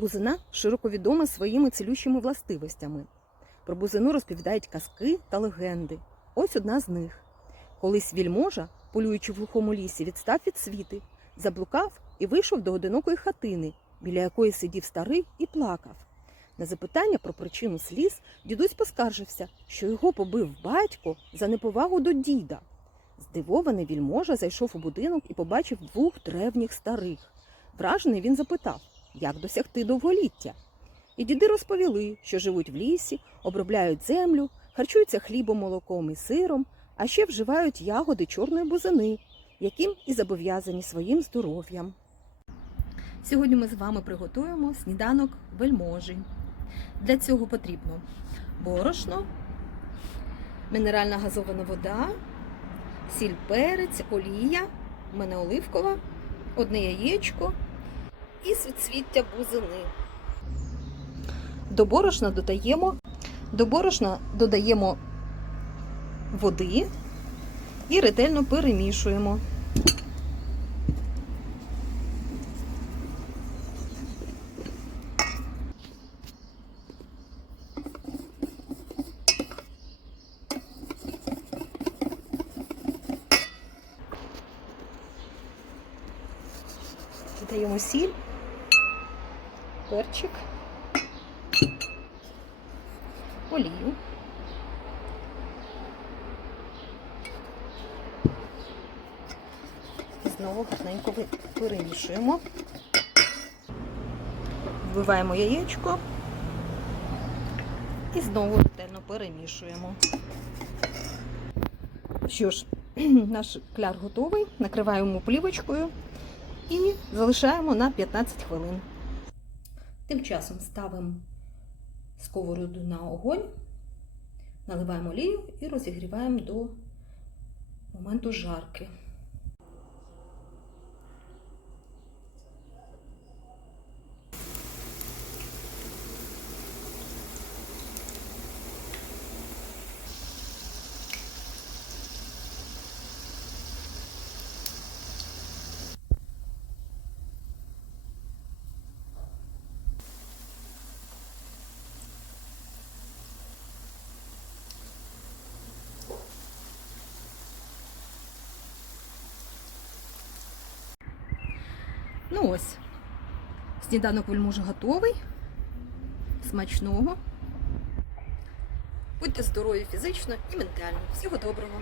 Бузина широко відома своїми цілющими властивостями. Про бузину розповідають казки та легенди. Ось одна з них. Колись вільможа, полюючи в глухому лісі, відстав від світи, заблукав і вийшов до одинокої хатини, біля якої сидів старий і плакав. На запитання про причину сліз дідусь поскаржився, що його побив батько за неповагу до діда. Здивований вільможа зайшов у будинок і побачив двох древніх старих. Вражений він запитав, як досягти довголіття. І діди розповіли, що живуть в лісі, обробляють землю, харчуються хлібом, молоком і сиром, а ще вживають ягоди чорної бузини, яким і зобов'язані своїм здоров'ям. Сьогодні ми з вами приготуємо сніданок вельможі. Для цього потрібно борошно, мінеральна газована вода, сіль перець, олія, в мене оливкова, одне яєчко і суцвіття бузини. До борошна додаємо, до борошна додаємо води і ретельно перемішуємо. Додаємо сіль, перчик, олію. Знову гарненько перемішуємо. Вбиваємо яєчко і знову ретельно перемішуємо. Що ж, наш кляр готовий, накриваємо плівочкою і залишаємо на 15 хвилин. Тим часом ставимо сковороду на огонь, наливаємо олію і розігріваємо до моменту жарки. Ну ось, сніданок вельможа готовий. Смачного. Будьте здорові фізично і ментально. Всього доброго!